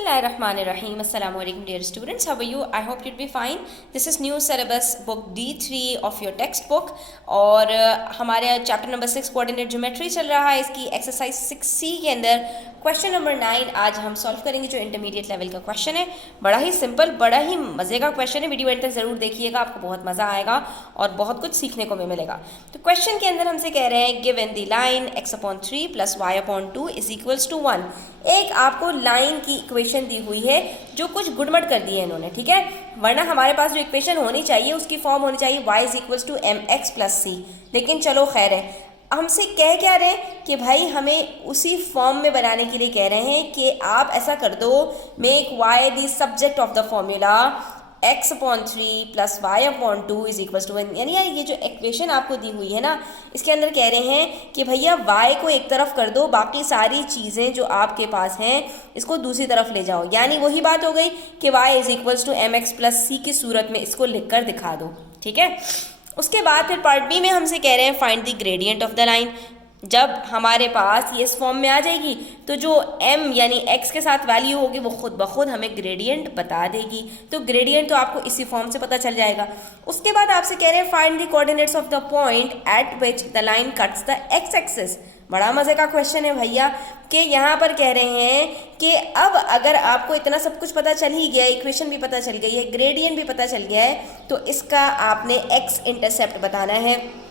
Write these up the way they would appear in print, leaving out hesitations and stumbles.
Bismillahirrahmanirrahim. Assalamu alaikum dear students. How are you? I hope you'd be fine. This is new syllabus book D3 of your textbook और हमारे chapter number 6 coordinate geometry चल रहा है। इसकी exercise 6C के अंदर question number 9 आज हम सॉल्व करेंगे, जो इंटरमीडिएट लेवल का क्वेश्चन है। बड़ा ही सिंपल, बड़ा ही मज़े का क्वेश्चन है। वीडियो एंड तक ज़रूर देखिएगा, आपको बहुत मज़ा आएगा और बहुत कुछ सीखने को भी मिलेगा। तो क्वेश्चन के अंदर हमसे कह रहे हैं given the line x/3 + y/2 = 1। एक आपको लाइन की इक्वेशन दी हुई है जो कुछ गुड़मड़ कर दी है इन्होंने, ठीक है। वरना हमारे पास जो इक्वेशन होनी चाहिए उसकी फॉर्म होनी चाहिए y = mx + c। लेकिन चलो खैर है, हमसे कह क्या रहे हैं कि भाई हमें उसी फॉर्म में बनाने के लिए कह रहे हैं कि आप ऐसा कर दो, make y the subject of the formula x/3 + y/2 = 1। यानी ये जो इक्वेशन आपको दी हुई है ना, इसके अंदर कह रहे हैं कि भैया y को एक तरफ कर दो, बाकी सारी चीज़ें जो आपके पास हैं इसको दूसरी तरफ ले जाओ। यानी वही बात हो गई कि y = mx + c की सूरत में इसको लिखकर दिखा दो, ठीक है। उसके बाद फिर पार्ट बी में हमसे कह रहे हैं find the gradient of the line. जब हमारे पास ये इस फॉर्म में आ जाएगी तो जो m यानी x के साथ वैल्यू होगी वो खुद ब खुद हमें ग्रेडियंट बता देगी। तो ग्रेडियंट तो आपको इसी फॉर्म से पता चल जाएगा। उसके बाद आपसे कह रहे हैं find the coordinates of the point eight which the line cuts the x axis. बड़ा मज़े का क्वेश्चन है भैया, कि यहाँ पर कह रहे हैं कि अब अगर आपको इतना सब कुछ पता चल ही गया, इक्वेशन भी पता चल गई है, ग्रेडियंट भी पता चल गया है, तो इसका आपने x इंटरसेप्ट बताना है।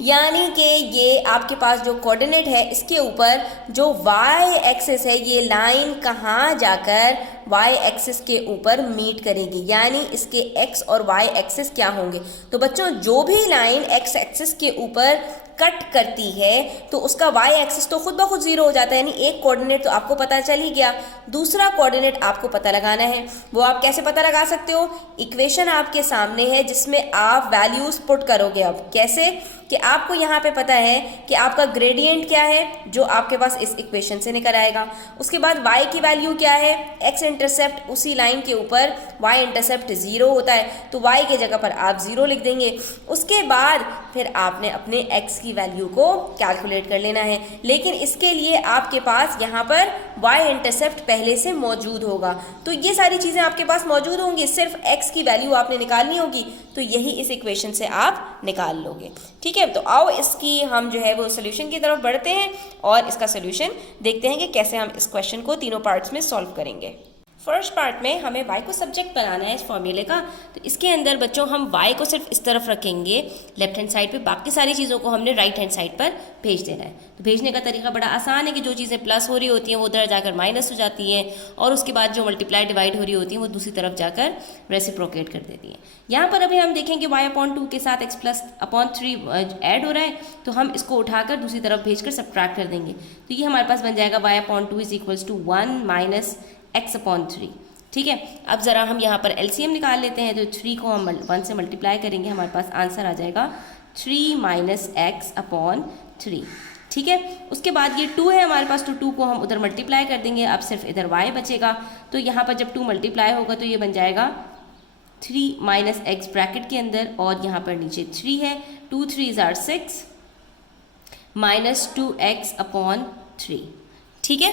यानी कि ये आपके पास जो कोऑर्डिनेट है इसके ऊपर जो y एक्सिस है, ये लाइन कहाँ जाकर y एक्सिस के ऊपर मीट करेगी, यानी इसके x और y एक्सिस क्या होंगे। तो बच्चों जो भी लाइन x एक्सिस के ऊपर कट करती है तो उसका y एक्सिस तो खुद ब खुद 0 हो जाता है। यानी एक कोऑर्डिनेट तो आपको पता चल ही गया, दूसरा कोऑर्डिनेट आपको पता लगाना है। वो आप कैसे पता लगा सकते हो? इक्वेशन आपके सामने है जिसमें आप वैल्यूज पुट करोगे। अब कैसे कि आपको यहाँ पे पता है कि आपका ग्रेडियंट क्या है जो आपके पास इस इक्वेशन से निकल आएगा। उसके बाद y की वैल्यू क्या है, x इंटरसेप्ट उसी लाइन के ऊपर y इंटरसेप्ट 0 होता है, तो y के जगह पर आप 0 लिख देंगे। उसके बाद फिर आपने अपने x की वैल्यू को कैलकुलेट कर लेना है, लेकिन इसके लिए आपके पास यहाँ पर y इंटरसेप्ट पहले से मौजूद होगा। तो ये सारी चीज़ें आपके पास मौजूद होंगी, सिर्फ x की वैल्यू आपने निकालनी होगी, तो यही इस इक्वेशन से आप निकाल लोगे, ठीक है। तो आओ इसकी हम जो है वो सोल्यूशन की तरफ बढ़ते हैं और इसका सोल्यूशन देखते हैं कि कैसे हम इस क्वेश्चन को तीनों पार्ट्स में सॉल्व करेंगे। फर्स्ट पार्ट में हमें y को सब्जेक्ट बनाना है इस फॉर्मूले का। तो इसके अंदर बच्चों हम y को सिर्फ इस तरफ रखेंगे लेफ्ट हैंड साइड पे, बाकी सारी चीज़ों को हमने राइट हैंड साइड पर भेज देना है। तो भेजने का तरीका बड़ा आसान है कि जो चीज़ें प्लस हो रही होती हैं वो उधर जाकर माइनस हो जाती हैं, और उसके बाद जो मल्टीप्लाई डिवाइड हो रही होती हैं वो दूसरी तरफ जाकर रेसिप्रोकेट कर देती हैं। यहाँ पर अभी हम देखेंगे y/2 के साथ x+3 ऐड हो रहा है, तो हम इसको उठाकर दूसरी तरफ भेजकर सबट्रैक्ट कर देंगे। तो ये हमारे पास बन जाएगा y/2 = 1 - x/3, ठीक है। अब ज़रा हम यहाँ पर LCM निकाल लेते हैं। तो 3 को हम 1 से मल्टीप्लाई करेंगे, हमारे पास आंसर आ जाएगा 3 - x/3, ठीक है। उसके बाद ये 2 है हमारे पास, तो 2 को हम उधर मल्टीप्लाई कर देंगे। अब सिर्फ इधर y बचेगा, तो यहाँ पर जब 2 मल्टीप्लाई होगा तो ये बन जाएगा 3 - x ब्रैकेट के अंदर, और यहाँ पर नीचे 3 है, 2 3s are 6 -2x/3, ठीक है।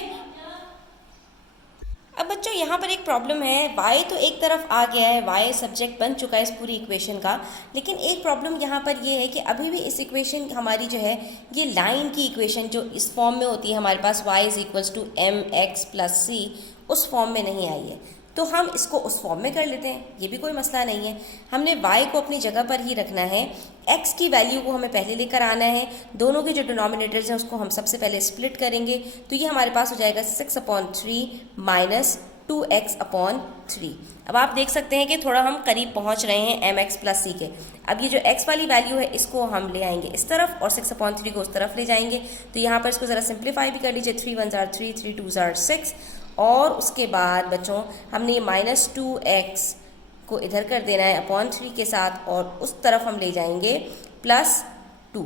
अब बच्चों यहाँ पर एक प्रॉब्लम है, y तो एक तरफ आ गया है, y सब्जेक्ट बन चुका है इस पूरी इक्वेशन का, लेकिन एक प्रॉब्लम यहाँ पर ये है कि अभी भी इस इक्वेशन हमारी जो है ये लाइन की इक्वेशन जो इस फॉर्म में होती है हमारे पास y = mx + c, उस फॉर्म में नहीं आई है। तो हम इसको उस फॉर्म में कर लेते हैं, ये भी कोई मसला नहीं है। हमने y को अपनी जगह पर ही रखना है, x की वैल्यू को हमें पहले लेकर आना है। दोनों के जो डिनोमिनेटर्स हैं उसको हम सबसे पहले स्प्लिट करेंगे, तो ये हमारे पास हो जाएगा 6/3 - 2x/3। अब आप देख सकते हैं कि थोड़ा हम करीब पहुंच रहे हैं mx + c के। अब ये जो x वाली वैल्यू है इसको हम ले आएंगे इस तरफ और 6/3 को उस तरफ ले जाएंगे। तो यहाँ पर इसको ज़रा सिंप्लीफाई भी कर लीजिए, 3 1s are 3, 3 2s are 6, और उसके बाद बच्चों हमने ये -2x को इधर कर देना है /3 के साथ, और उस तरफ हम ले जाएंगे +2,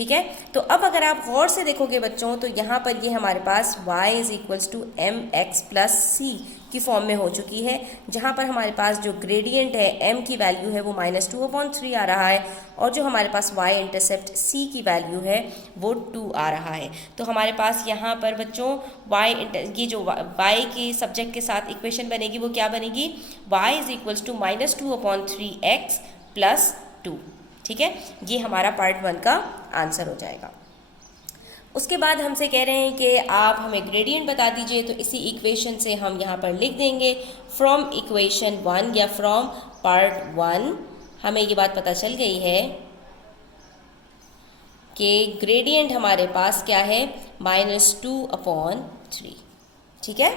ठीक है। तो अब अगर आप गौर से देखोगे बच्चों, तो यहाँ पर ये हमारे पास y is equals to M X plus C की फॉर्म में हो चुकी है, जहाँ पर हमारे पास जो ग्रेडियंट है m की वैल्यू है वो -2/3 आ रहा है, और जो हमारे पास y इंटरसेप्ट c की वैल्यू है वो 2 आ रहा है। तो हमारे पास यहाँ पर बच्चों ये जो y की सब्जेक्ट के साथ इक्वेशन बनेगी वो क्या बनेगी, y is equals to -2/3x plus 2। ठीक है, ये हमारा पार्ट 1 का आंसर हो जाएगा। उसके बाद हमसे कह रहे हैं कि आप हमें ग्रेडियंट बता दीजिए, तो इसी इक्वेशन से हम यहाँ पर लिख देंगे फ्रॉम इक्वेशन 1 या फ्रॉम पार्ट 1 हमें ये बात पता चल गई है कि ग्रेडियंट हमारे पास क्या है, -2/3। ठीक है,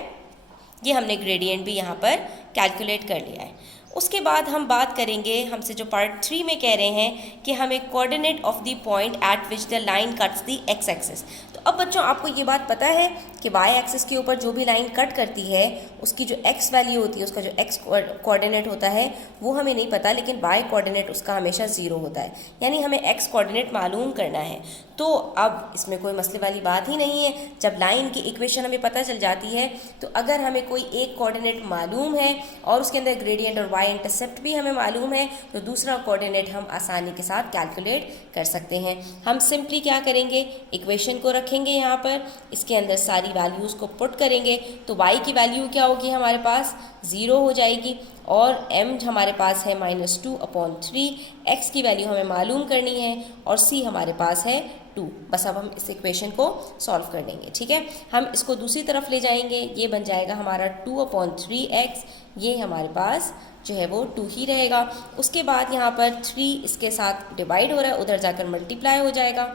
ये हमने ग्रेडियंट भी यहाँ पर कैलकुलेट कर लिया है। उसके बाद हम बात करेंगे, हमसे जो पार्ट 3 में कह रहे हैं कि हमें coordinate of the point eight which the line cuts the x axis. तो अब बच्चों आपको ये बात पता है कि वाई एक्सिस के ऊपर जो भी लाइन कट करती है उसकी जो एक्स वैल्यू होती है, उसका जो एक्स कोऑर्डिनेट होता है वो हमें नहीं पता, लेकिन वाई कोऑर्डिनेट उसका हमेशा 0 होता है, यानी हमें एक्स कोऑर्डिनेट मालूम करना है। तो अब इसमें कोई मसले वाली बात ही नहीं है, जब लाइन की इक्वेशन हमें पता चल जाती है तो अगर हमें कोई एक कोऑर्डिनेट मालूम है और उसके अंदर ग्रेडियंट और वाई इंटरसेप्ट भी हमें मालूम है, तो दूसरा कोऑर्डिनेट हम आसानी के साथ कैलकुलेट कर सकते हैं। हम सिंपली क्या करेंगे, इक्वेशन को रखेंगे यहाँ पर, इसके अंदर सारी वैल्यूज़ को पुट करेंगे, तो y की वैल्यू क्या होगी हमारे पास 0 हो जाएगी, और m हमारे पास है -2/3, x की वैल्यू हमें मालूम करनी है, और c हमारे पास है 2। बस अब हम इस इक्वेशन को सॉल्व कर लेंगे। ठीक है, हम इसको दूसरी तरफ ले जाएंगे, ये बन जाएगा हमारा 2/3x, ये हमारे पास जो है वो 2 ही रहेगा। उसके बाद यहाँ पर 3 इसके साथ डिवाइड हो रहा है, उधर जाकर मल्टीप्लाई हो जाएगा,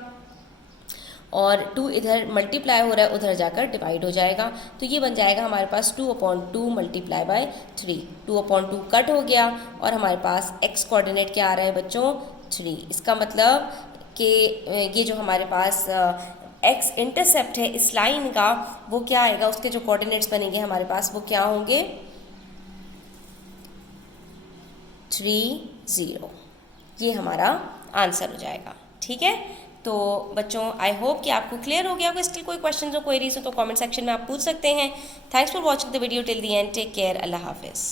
और 2 इधर मल्टीप्लाई हो रहा है, उधर जाकर डिवाइड हो जाएगा। तो ये बन जाएगा हमारे पास 2/2 मल्टीप्लाई बाय 3। 2/2 कट हो गया और हमारे पास x कोऑर्डिनेट क्या आ रहा है बच्चों, 3। इसका मतलब कि ये जो हमारे पास x इंटरसेप्ट है इस लाइन का वो क्या आएगा, उसके जो कोऑर्डिनेट्स बनेंगे हमारे पास वो क्या होंगे, 3, 0। ये हमारा आंसर हो जाएगा। ठीक है, तो बच्चों आई होप कि आपको क्लियर हो गया होगा। स्टिल कोई क्वेश्चन हो, कोई रीज़न तो कमेंट सेक्शन में आप पूछ सकते हैं। Thanks for watching the video till the end. Take care, अल्लाह हाफिज़।